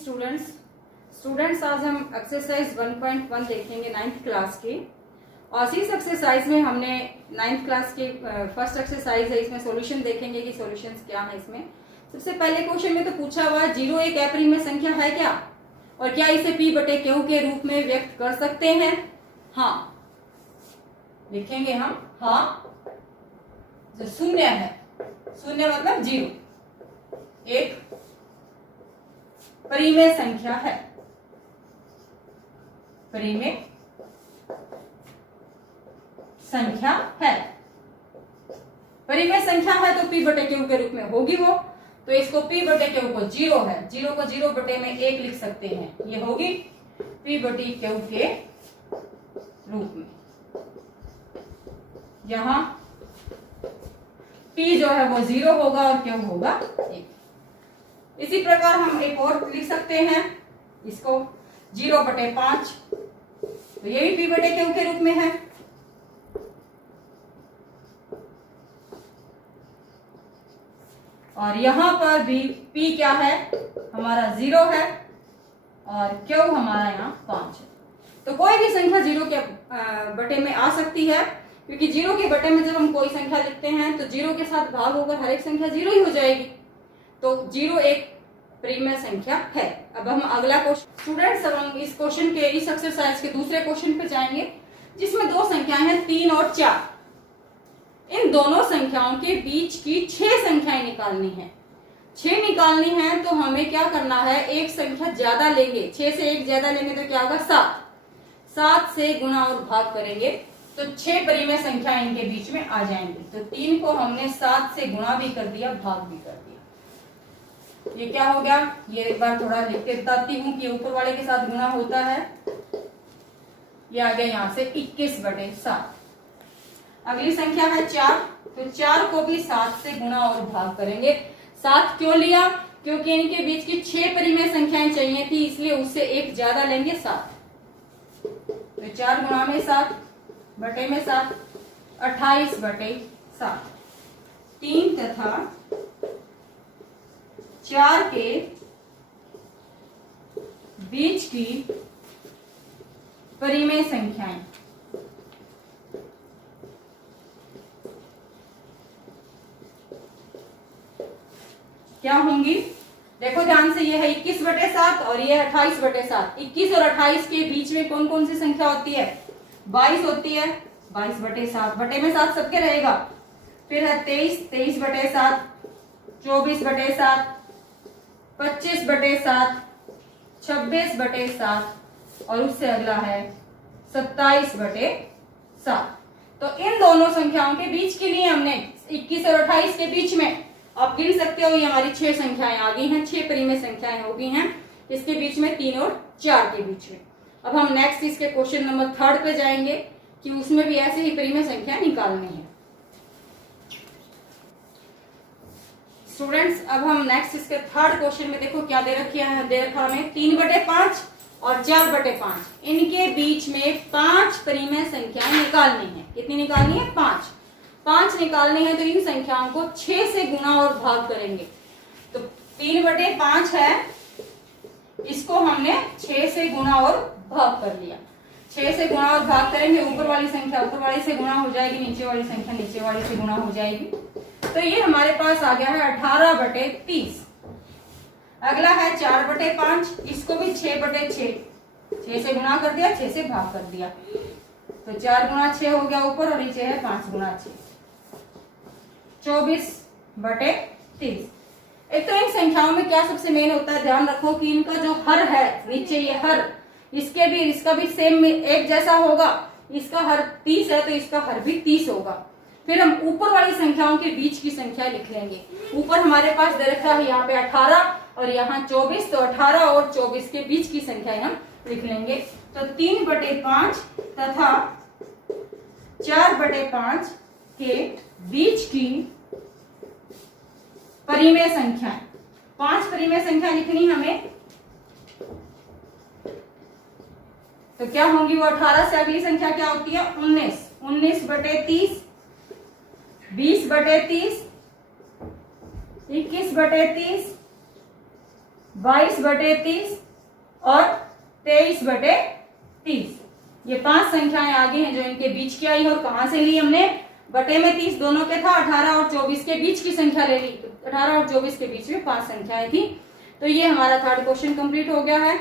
Students आज हम exercise 1.1 देखेंगे 9th क्लास की। और इस एक्सरसाइज में हमने 9th क्लास की फर्स्ट एक्सरसाइज है, इसमें सॉल्यूशन देखेंगे कि सॉल्यूशंस क्या है। इसमें सबसे पहले क्वेश्चन में तो पूछा हुआ 0 एक अपरिमेय संख्या है क्या, और क्या इसे p बटे क्यू के रूप में व्यक्त कर सकते हैं। हाँ लिखेंगे हम हाँ। जो शून्य है, शून्य मतलब 0 एक परिमेय संख्या है, परिमेय संख्या है। परिमेय संख्या है तो p बटे क्यू के रूप में होगी वो, तो इसको p बटे क्यू को 0 है, 0 को 0 बटे में 1 लिख सकते हैं, ये होगी p बटे क्यू के रूप में। यहां p जो है वो 0 होगा और क्यू होगा 1। इसी प्रकार हम एक और लिख सकते हैं, इसको 0 बटे 5, तो ये भी p बटे क्यू के रूप में है। और यहां पर भी p क्या है हमारा 0 है और q हमारा यहाँ 5 है। तो कोई भी संख्या 0 के बटे में आ सकती है, क्योंकि 0 के बटे में जब हम कोई संख्या लिखते हैं तो 0 के साथ भाग होकर हर एक संख्या 0 ही हो जाएगी। तो 0 एक परिमेय संख्या है। अब हम अगला क्वेश्चन स्टूडेंट्स, अब हम इस क्वेश्चन के इस एक्सरसाइज के दूसरे क्वेश्चन पे जाएंगे, जिसमें दो संख्याएं हैं 3 और 4। इन दोनों संख्याओं के बीच की 6 संख्याएं निकालनी है। 6 निकालनी है तो हमें क्या करना है, एक संख्या ज्यादा लेंगे, 6 से एक ज्यादा लेंगे तो क्या होगा 7। 7 से गुणा और भाग करेंगे तो 6 परिमेय संख्या इनके बीच में आ जाएंगी। तो 3 को हमने 7 से गुणा भी कर दिया, भाग भी कर दिया। ये क्या हो गया, ये एक बार थोड़ा लिख के बताती हूँ कि ऊपर वाले के साथ गुणा होता है। ये आ गया यहाँ से 21 बटे 7। अगली संख्या है 4, तो 4 को भी 7 से गुणा और भाग करेंगे। 7 क्यों लिया, क्योंकि इनके बीच की 6 परिमेय संख्याएं चाहिए थी, इसलिए उससे एक ज्यादा लेंगे 7। तो 4 गुणा में 7 बटे में 7, 28 बटे 7। 3 तथा 4 के बीच की परिमेय संख्याएं। क्या होंगी, देखो ध्यान से, ये है 21 बटे 7 और ये 28 बटे 7। 21 और 28 के बीच में कौन कौन सी संख्या होती है, 22 होती है। 22 बटे 7, बटे में 7 सबके रहेगा। फिर है 23, 23 बटे 7, 24 बटे 7, 25 बटे 7, 26 बटे 7 और उससे अगला है 27 बटे 7। तो इन दोनों संख्याओं के बीच के लिए हमने 21 और 28 के बीच में आप गिन सकते हो, ये हमारी 6 संख्याएं आ गई हैं, 6 परिमेय संख्याएं हो गई हैं इसके बीच में, 3 और 4 के बीच में। अब हम नेक्स्ट इसके क्वेश्चन नंबर 3 पे जाएंगे कि उसमें भी ऐसे ही परिमेय संख्या निकालनी है। स्टूडेंट्स, अब हम नेक्स्ट इसके 3rd क्वेश्चन में देखो क्या दे रखा है, दे रखा हमें 3 बटे 5 और 4 बटे 5। इनके बीच में 5 परिमेय संख्याएं निकालनी है। कितनी निकालनी है, 5 निकालनी है। तो इन संख्याओं को 6 से गुणा और भाग करेंगे। तो 3 बटे 5 है, इसको हमने 6 से गुणा और भाग कर लिया। 6 से गुणा और भाग करेंगे, ऊपर वाली संख्या ऊपर वाली से गुणा हो जाएगी, नीचे वाली संख्या नीचे वाली से गुणा हो जाएगी। तो ये हमारे पास आ गया है 18 बटे 30। अगला है 4 बटे 5, इसको भी 6 बटे 6 से गुणा कर दिया, 6 से भाग कर दिया। तो 4 गुणा 6 हो गया ऊपर, और नीचे है 5 गुणा 6, 24 बटे 30। एक तो इन संख्याओं में क्या सबसे मेन होता है, ध्यान रखो कि इनका जो हर है, नीचे ये हर, इसका भी सेम एक जैसा होगा। इसका हर 30 है तो इसका हर भी 30 होगा। फिर हम ऊपर वाली संख्याओं के बीच की संख्या लिख लेंगे। ऊपर हमारे पास दे रखा है यहाँ पे 18 और यहाँ 24, तो 18 और 24 के बीच की संख्याएं हम लिख लेंगे। तो 3 बटे 5 तथा 4 बटे 5 के बीच की परिमेय संख्या, 5 परिमेय संख्या लिखनी हमें। तो क्या होंगी वो, 18 से अगली संख्या क्या होती है, 19। 19 बटे 30, 20 बटे 30, 21 बटे 30, 22/30 और 23/30। ये 5 संख्याएं आगे हैं जो इनके बीच की आई है। और कहां से ली हमने? बटे में 30 दोनों के था, 18 और 24 के बीच की संख्या ले ली। 18 और 24 के बीच में 5 संख्याएं थी। तो ये हमारा थर्ड क्वेश्चन कंप्लीट हो गया है।